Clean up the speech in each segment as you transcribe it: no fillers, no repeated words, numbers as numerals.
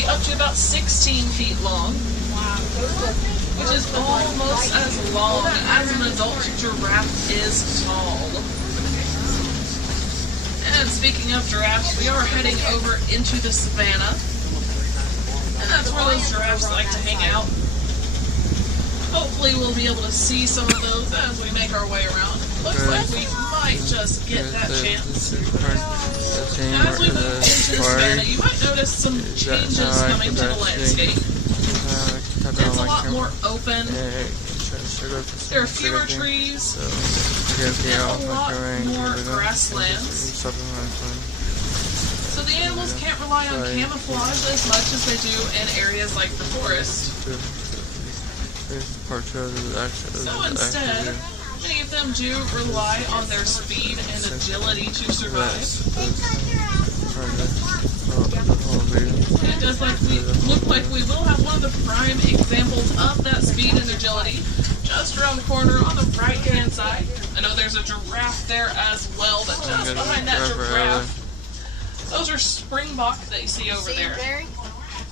be up to about 16 feet long, which is almost as long as an adult giraffe is tall. And speaking of giraffes, we are heading over into the savannah, and that's where those giraffes like to hang out. Hopefully we'll be able to see some of those as we make our way around. Looks like we might just get that chance. Now, as we move into the savannah, you might notice some changes coming to the landscape. It's a lot more open. There are fewer trees. And a lot more grasslands. So the animals can't rely on camouflage as much as they do in areas like the forest. So instead, many of them do rely on their speed and agility to survive. And it does look like we will have one of the prime examples of that speed and agility just around the corner on the right-hand side. I know there's a giraffe there as well, but just behind that giraffe, those are springbok that you see over there.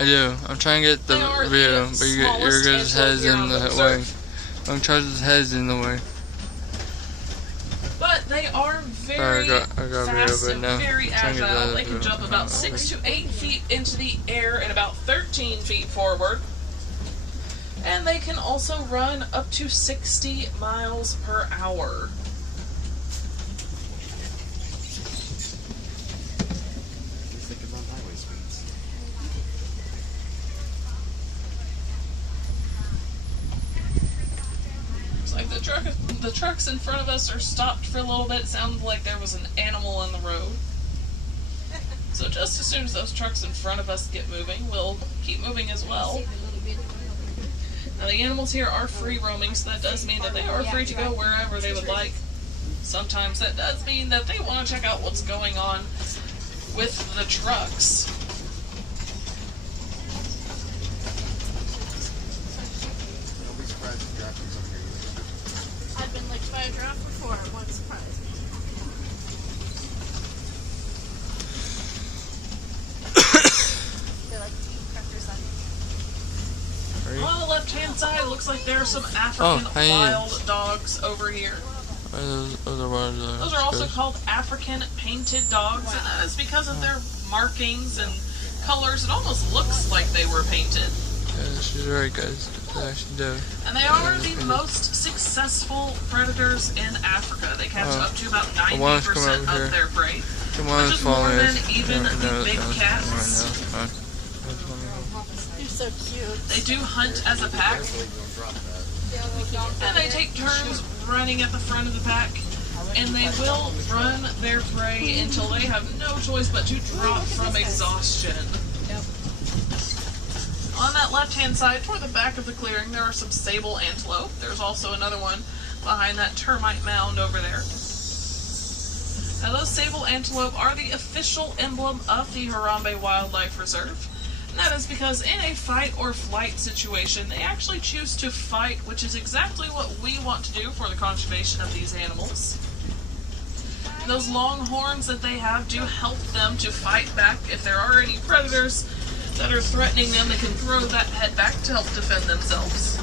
I do. I'm trying to get the video, but your guys' head's in the way. I'm trying to head's in the way. But they are very fast and very agile. They can jump about 6 to 8 feet into the air and about 13 feet forward. And they can also run up to 60 miles per hour. Like the trucks in front of us are stopped for a little bit. It sounded like there was an animal on the road. So just as soon as those trucks in front of us get moving, we'll keep moving as well. Now the animals here are free roaming, so that does mean that they are free to go wherever they would like. Sometimes that does mean that they want to check out what's going on with the trucks. I've been licked by a giraffe before, it won't surprise me. They're like deep crackers on. On the left-hand side, it looks like there are some African wild dogs over here. Those are also called African painted dogs, and that is because of their markings and colors. It almost looks like they were painted. Yeah, she's right, guys. And they are the most successful predators in Africa. They catch up to about 90% of their prey, which is more than even the big cats. You're so cute. They do hunt as a pack, and they take turns running at the front of the pack, and they will run their prey until they have no choice but to drop from exhaustion. On that left-hand side, toward the back of the clearing, there are some sable antelope. There's also another one behind that termite mound over there. Now, those sable antelope are the official emblem of the Harambe Wildlife Reserve. And that is because in a fight or flight situation, they actually choose to fight, which is exactly what we want to do for the conservation of these animals. And those long horns that they have do help them to fight back if there are any predators that are threatening them. They can throw that head back to help defend themselves.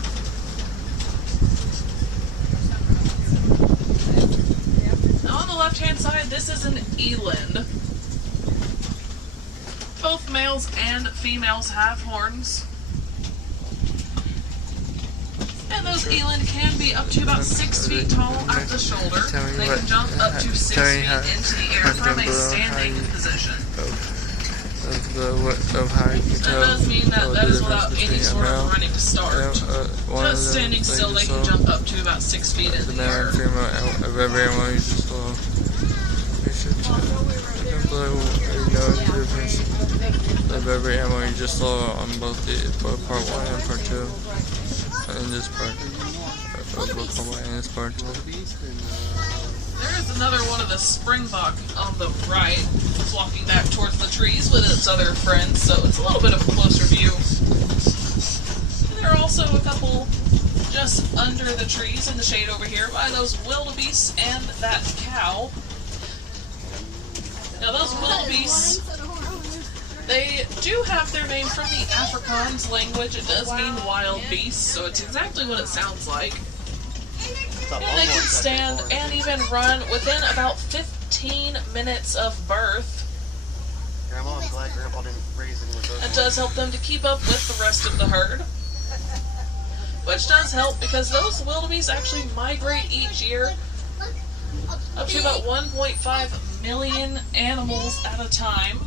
Now on the left-hand side, this is an eland. Both males and females have horns. And those eland can be up to about 6 feet tall at the shoulder. They can jump up to 6 feet into the air from a standing position. Of how you can tell. That does mean that is without any sort of running start. Just standing still, they can jump up to about 6 feet in the air. Of every animal, you just slow. You should know the difference of every animal. You just slow on both part 1 and part 2. In this part. In this part 2. There is another one of the springbok on the right, walking back towards the trees with its other friends, so it's a little bit of a closer view. And there are also a couple just under the trees in the shade over here by those wildebeests and that cow. Now those wildebeests They do have their name from the Afrikaans language. It does mean wild beast, so it's exactly what it sounds like. And they can stand and even run within about 15 minutes of birth. Grandma, I'm glad Grandpa didn't raise any of those. It does help them to keep up with the rest of the herd. Which does help because those wildebeest actually migrate each year up to about 1.5 million animals at a time.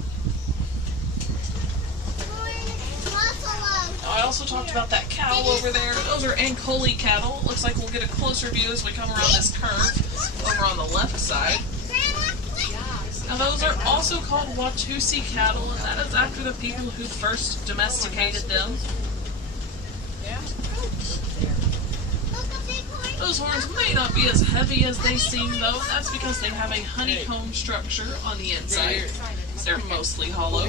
I also talked about that cow over there. Those are Ankoli cattle. Looks like we'll get a closer view as we come around this curve over on the left side. Now those are also called Watusi cattle, and that is after the people who first domesticated them. Those horns may not be as heavy as they seem though. That's because they have a honeycomb structure on the inside. They're mostly hollow.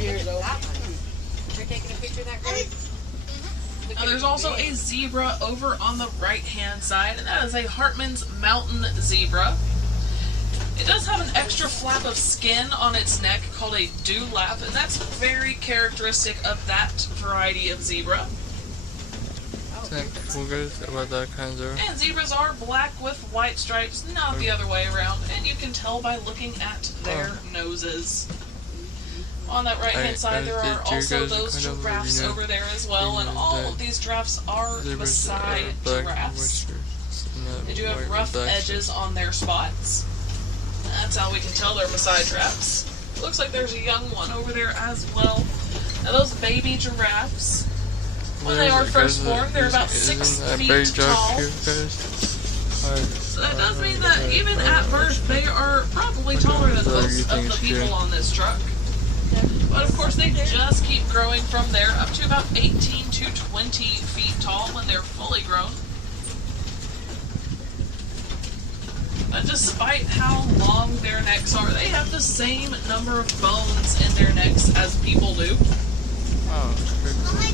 Now there's also a zebra over on the right hand side, and that is a Hartman's mountain zebra. It does have an extra flap of skin on its neck called a dewlap, and that's very characteristic of that variety of zebra. About that kind of zebra. And zebras are black with white stripes, not the other way around, and you can tell by looking at their noses. On that right hand side there are also those giraffes over there as well, and all of these giraffes are beside giraffes. They do have rough edges on their spots. That's how we can tell they're beside giraffes. Looks like there's a young one over there as well. Now those baby giraffes, when they are first born, they're about 6 feet tall. So that does mean that even at birth, they are probably taller than most of the people on this truck. But of course, they just keep growing from there up to about 18 to 20 feet tall when they're fully grown. But despite how long their necks are, they have the same number of bones in their necks as people do. Oh, that's pretty cool.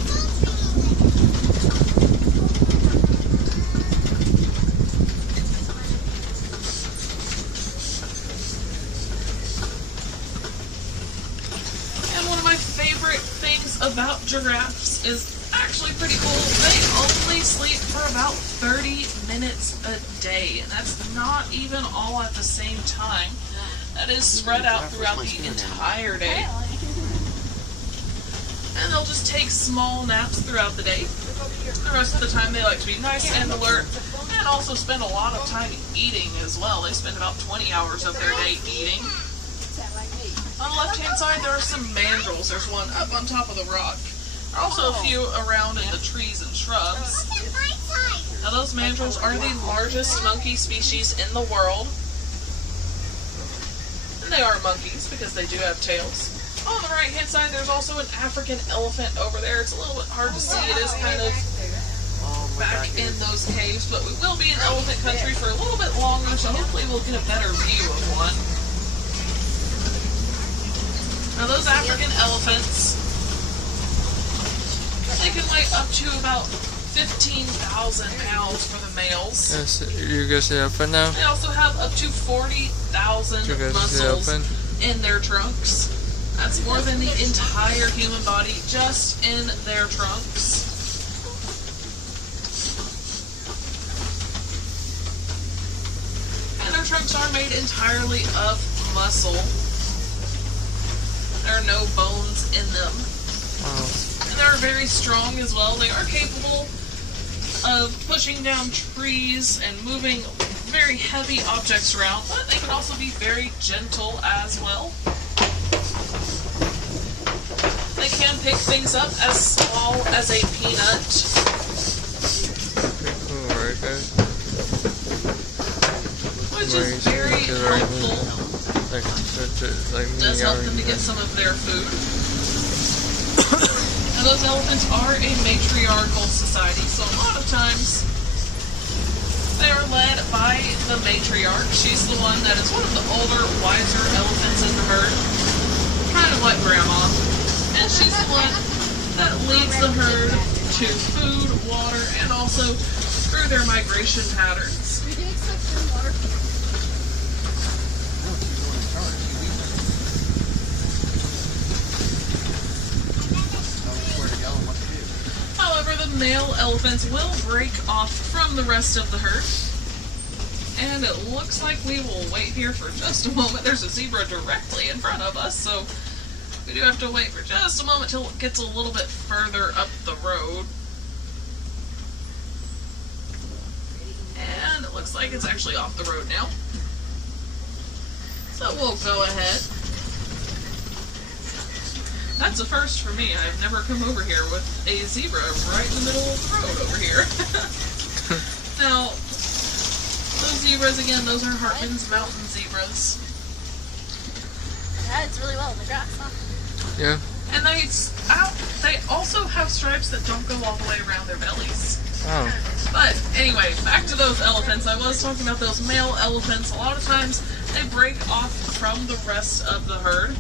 And one of my favorite things about giraffes is actually pretty cool. They only sleep for about 30 minutes a day, and that's not even all at the same time. That is spread out throughout the entire day. And they'll just take small naps throughout the day. The rest of the time they like to be nice and alert, and also spend a lot of time eating as well. They spend about 20 hours of their day eating. On the left hand side there are some mandrills. There's one up on top of the rock. There are also a few around in the trees and shrubs. Now those mandrills are the largest monkey species in the world. And they are monkeys because they do have tails. On the right hand side there's also an African elephant over there. It's a little bit hard to see. It is kind of back in those caves, but we will be in elephant country for a little bit longer, so hopefully we'll get a better view of one. Now those African elephants, they can weigh up to about 15,000 pounds for the males. Yes, you guys see elephant now? They also have up to 40,000 muscles in their trunks. That's more than the entire human body just in their trunks. And their trunks are made entirely of muscle. There are no bones in them. Wow. And they're very strong as well. They are capable of pushing down trees and moving very heavy objects around, but they can also be very gentle as well. They can pick things up as small as a peanut. Pretty cool, right guys? Which is very helpful. Does help them to get some of their food. Now those elephants are a matriarchal society, so a lot of times they are led by the matriarch. She's the one that is one of the older, wiser elephants in the herd. Kind of like Grandma. And she's the one that leads the herd to food, water, and also through their migration patterns. We do accept some water. male elephants will break off from the rest of the herd. And it looks like we will wait here for just a moment. There's a zebra directly in front of us, so we do have to wait for just a moment till it gets a little bit further up the road. And it looks like it's actually off the road now. So we'll go ahead. That's a first for me. I've never come over here with a zebra right in the middle of the road over here. Now, those zebras, again, those are Hartman's mountain zebras. Yeah, it's really well in the grass, huh? Yeah. And they also have stripes that don't go all the way around their bellies. Oh. But anyway, back to those elephants. I was talking about those male elephants. A lot of times they break off from the rest of the herd.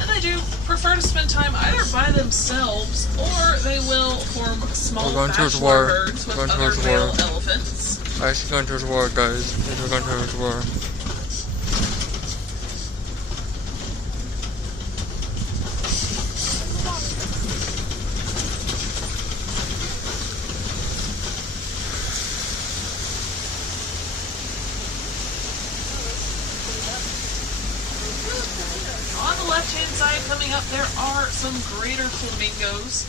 And they do prefer to spend time either by themselves or they will form small bachelor herds with other male elephants. Actually going towards war, guys. We're going towards war. On the left-hand side coming up, there are some greater flamingos.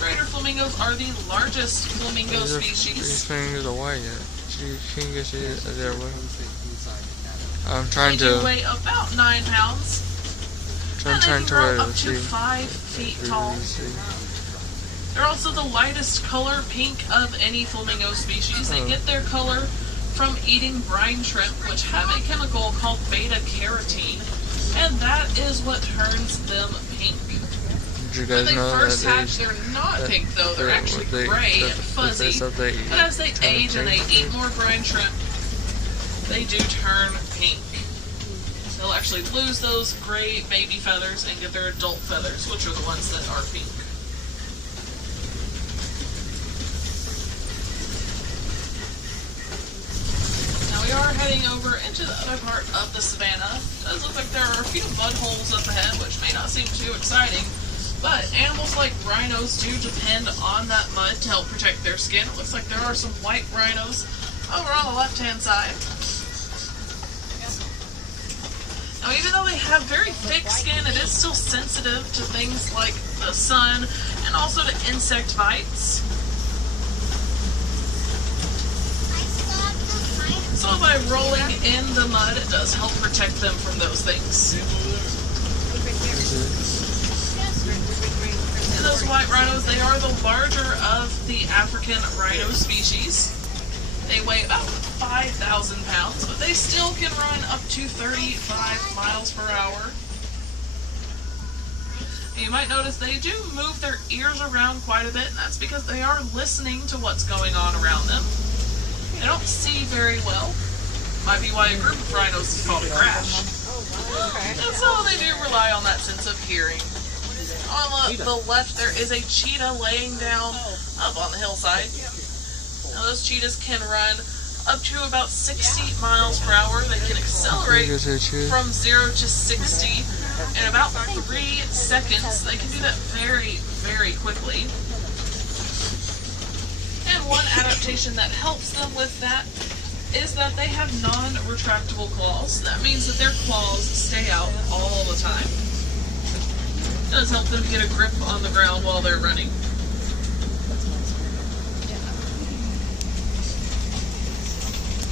Greater flamingos are the largest flamingo species. These flamingos are white yet. She can get there. I'm trying They to. do weigh about 9 pounds. I'm trying to grow up see. to 5 feet tall. They're also the lightest color pink of any flamingo species. They get their color from eating brine shrimp, which have a chemical called beta-carotene, and that is what turns them pink. Did you When guys they know first that hatch, they're not pink though, they're actually gray and fuzzy, but as they age and they eat more brine shrimp, they do turn pink. They'll actually lose those gray baby feathers and get their adult feathers, which are the ones that are pink. Now we are heading over into the other part of the savannah. It does look like there are a few mud holes up ahead, which may not seem too exciting, but animals like rhinos do depend on that mud to help protect their skin. It looks like there are some white rhinos over on the left-hand side. Now, even though they have very thick skin, it is still sensitive to things like the sun and also to insect bites. So by rolling in the mud, it does help protect them from those things. And those white rhinos, they are the larger of the African rhino species. They weigh about 5,000 pounds, but they still can run up to 35 miles per hour. You might notice they do move their ears around quite a bit, and that's because they are listening to what's going on around them. They don't see very well. Might be why a group of rhinos is called a crash. And so they do rely on that sense of hearing. On the left, there is a cheetah laying down up on the hillside. Now those cheetahs can run up to about 60 miles per hour. They can accelerate from 0 to 60 in about 3 seconds. They can do that very, very quickly. And one adaptation that helps them with that is that they have non-retractable claws. That means that their claws stay out all the time. It does help them get a grip on the ground while they're running.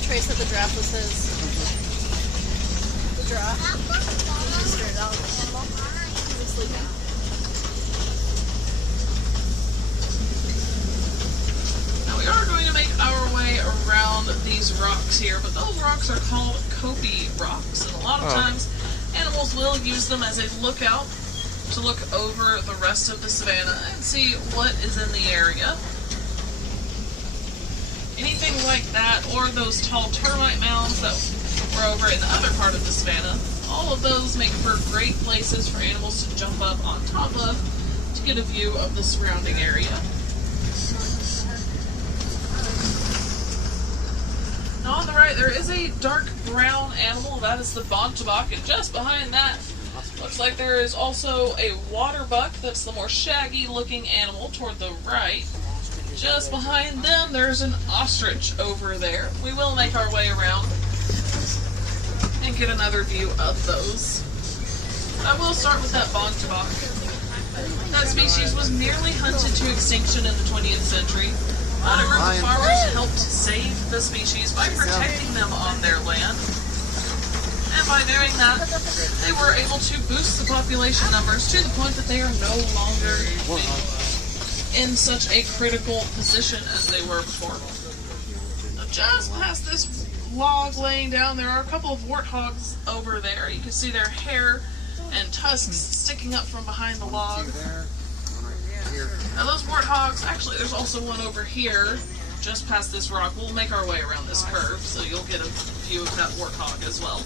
Trey said the giraffe was his. The giraffe. He just scared out the animal. He was sleeping. Now we are going to make our way around these rocks here, but those rocks are called copy rocks, and a lot of times animals will use them as a lookout to look over the rest of the savannah and see what is in the area. Anything like that, or those tall termite mounds that were over in the other part of the savannah, all of those make for great places for animals to jump up on top of to get a view of the surrounding area. Now on the right, there is a dark brown animal. That is the bontebok, and just behind that, looks like there is also a water buck. That's the more shaggy looking animal toward the right. Just behind them, there's an ostrich over there. We will make our way around and get another view of those. I will start with that bontebok. That species was nearly hunted to extinction in the 20th century, but a group of farmers helped save the species by protecting them on their land. And by doing that, they were able to boost the population numbers to the point that they are no longer in such a critical position as they were before. Now, just past this log laying down, there are a couple of warthogs over there. You can see their hair and tusks sticking up from behind the log. Now those warthogs, actually there's also one over here, just past this rock. We'll make our way around this curve, so you'll get a view of that warthog as well.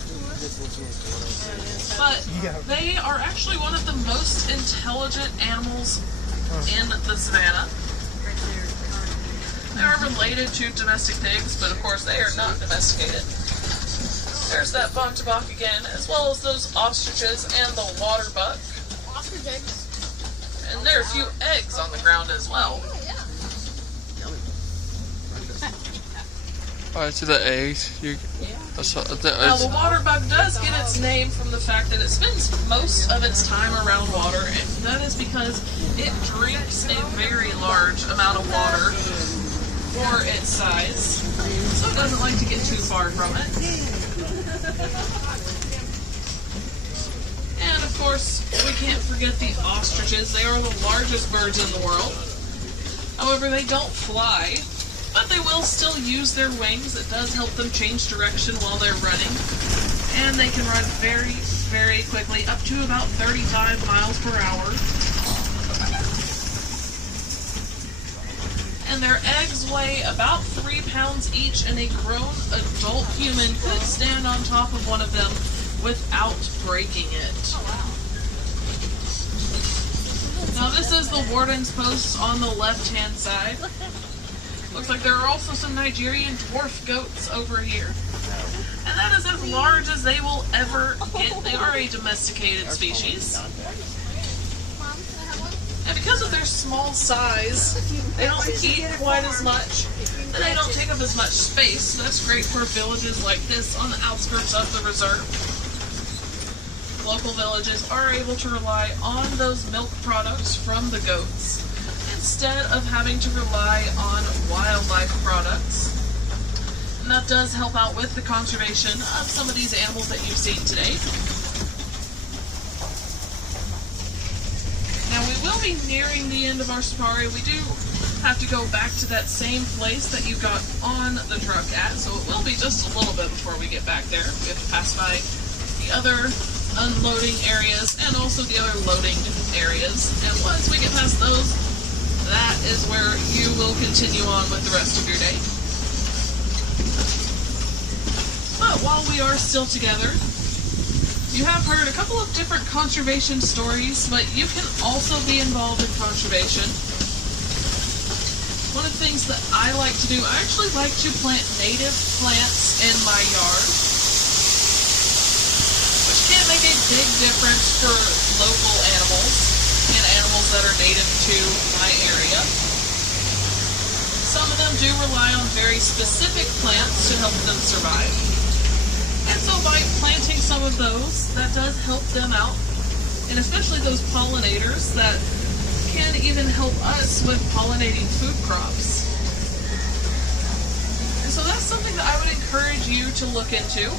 But they are actually one of the most intelligent animals in the savannah. They are related to domestic pigs, but of course they are not domesticated. There's that bontebok again, as well as those ostriches and the water buck. Ostrich eggs. And there are a few eggs on the ground as well. Alright, to the eggs. Now, the water buck does get its name from the fact that it spends most of its time around water, and that is because it drinks a very large amount of water for its size, so it doesn't like to get too far from it. And of course, we can't forget the ostriches. They are the largest birds in the world. However, they don't fly, but they will still use their wings. It does help them change direction while they're running. And they can run very, very quickly, up to about 35 miles per hour. And their eggs weigh about 3 pounds each, and a grown adult human could stand on top of one of them without breaking it. Now this is the warden's post on the left-hand side. Looks like there are also some Nigerian dwarf goats over here. And that is as large as they will ever get. They are a domesticated species. And because of their small size, they don't eat quite as much, and they don't take up as much space. So that's great for villages like this on the outskirts of the reserve. Local villages are able to rely on those milk products from the goats instead of having to rely on wildlife products. And that does help out with the conservation of some of these animals that you've seen today. Now we will be nearing the end of our safari. We do have to go back to that same place that you got on the truck at, so it will be just a little bit before we get back there. We have to pass by the other unloading areas and also the other loading areas. And once we get past those, that is where you will continue on with the rest of your day. But while we are still together, you have heard a couple of different conservation stories, but you can also be involved in conservation. One of the things that I like to do, I actually like to plant native plants in my yard, which can make a big difference for local animals and animals that are native to my area. Some of them do rely on very specific plants to help them survive. And so by planting some of those, that does help them out, and especially those pollinators that can even help us with pollinating food crops. And so that's something that I would encourage you to look into.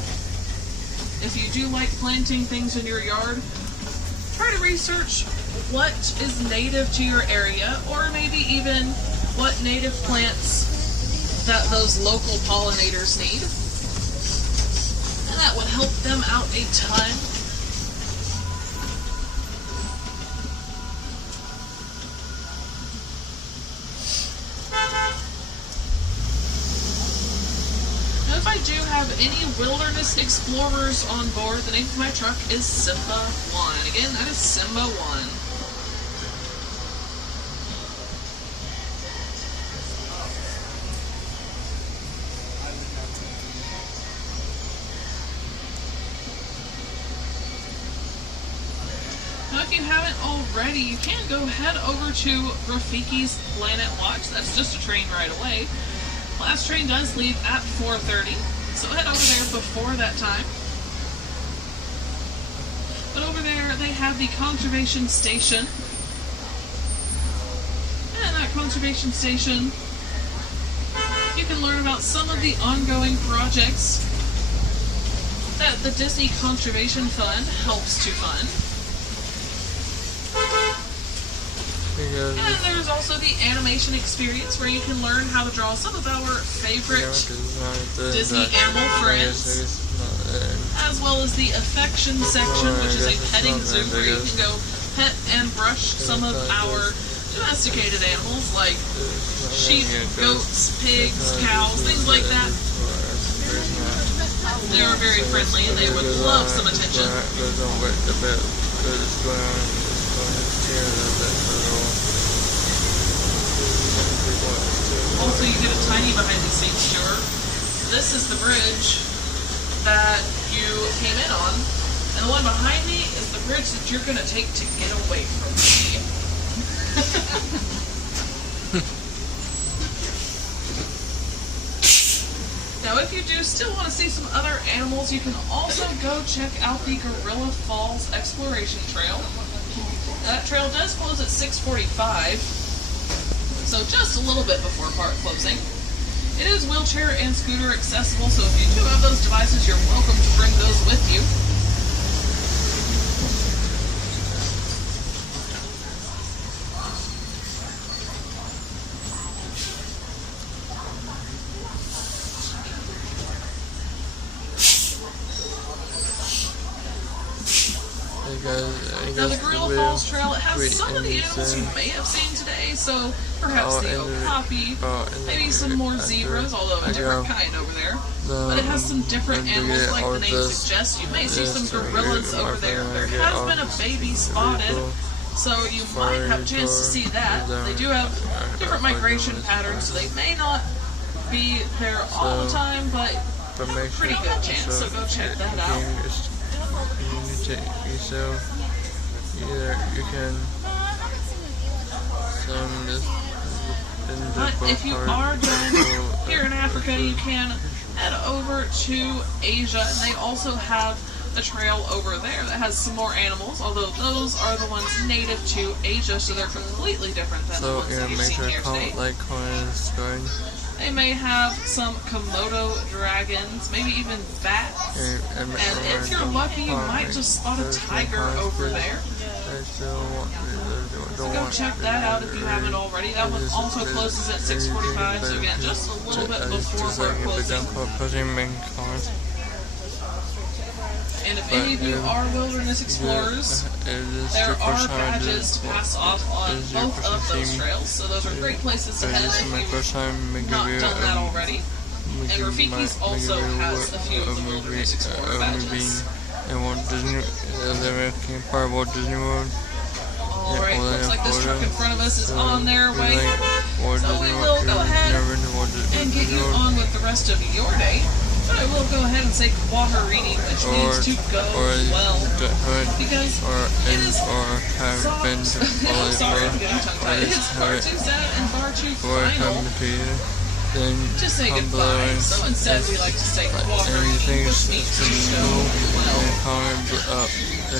If you do like planting things in your yard, try to research what is native to your area, or maybe even what native plants that those local pollinators need. That would help them out a ton. Now, if I do have any wilderness explorers on board, the name of my truck is Simba 1. Again, that is Simba 1. haven't already, you can go head over to Rafiki's Planet Watch. That's just a train right away. Last train does leave at 4:30, so head over there before that time. But over there, they have the conservation station. And that conservation station, you can learn about some of the ongoing projects that the Disney Conservation Fund helps to fund. And there's also the animation experience where you can learn how to draw some of our favorite Disney animal friends, as well as the affection section, which is a petting zoo where you can go pet and brush some of our domesticated animals like sheep, goats, pigs, cows, things like that. They are very friendly and they would love some attention. Also, you get a tiny behind the scenes tour. This is the bridge that you came in on, and the one behind me is the bridge that you're going to take to get away from me. Now, if you do still want to see some other animals, you can also go check out the Gorilla Falls Exploration Trail. That trail does close at 6:45, so just a little bit before park closing. It is wheelchair and scooter accessible, so if you do have those devices, you're welcome to bring those with you. Now the Gorilla Falls Trail, it has some of the animals you may have seen today, so perhaps the okapi, maybe some more zebras, although a different kind over there. But it has some different animals like the name suggests. You may see some gorillas over there. There has been a baby spotted, so you might have a chance to see that. They do have different migration patterns, so they may not be there all the time, but a pretty good chance, so go check that out. Either you can send this in the But if you are going here in Africa, you can head over to Asia, and they also have a trail over there that has some more animals, although those are the ones native to Asia, so they're completely different than the ones that you've seen here today. They may have some Komodo dragons, maybe even bats, and if you're lucky, you might just spot a tiger over there. So go check that out if you haven't already. That one also closes at 6:45, so again, just a little bit before park closing. And if any of you are wilderness explorers, there are badges to pass off on both of those trails, so those are great places to head if you've not done that already. And Rafiki's also has a few of the wilderness explorer badges. And Walt Disney, part of Walt Disney World. Alright, looks like this truck in front of us is on their way. So we will go ahead and get you on with the rest of your day. But I will go ahead and say Kwaherini, which means to go well. Because it is sorry, I'm getting tongue-tied. It is far too sad and far too final to say goodbye. So instead we like to say Kwaherini, which means to go well.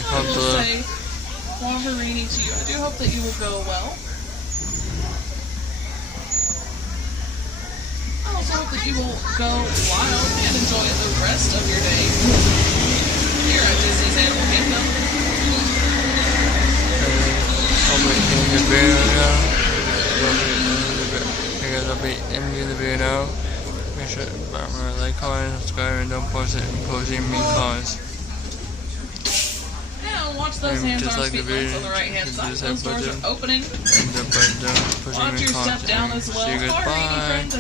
I will say Kwaherini to you. I do hope that you will go well. I also hope that you will go wild and enjoy the rest of your day here at Disney's Animal Kingdom. I'll be in the video now. I'll be in the video now. Make sure to like, comment, subscribe, and don't post it and posting me comments. Watch those hands, arms, feet, legs on the right hand side. Those doors are opening. Watch your step down as well. Alrighty, friends.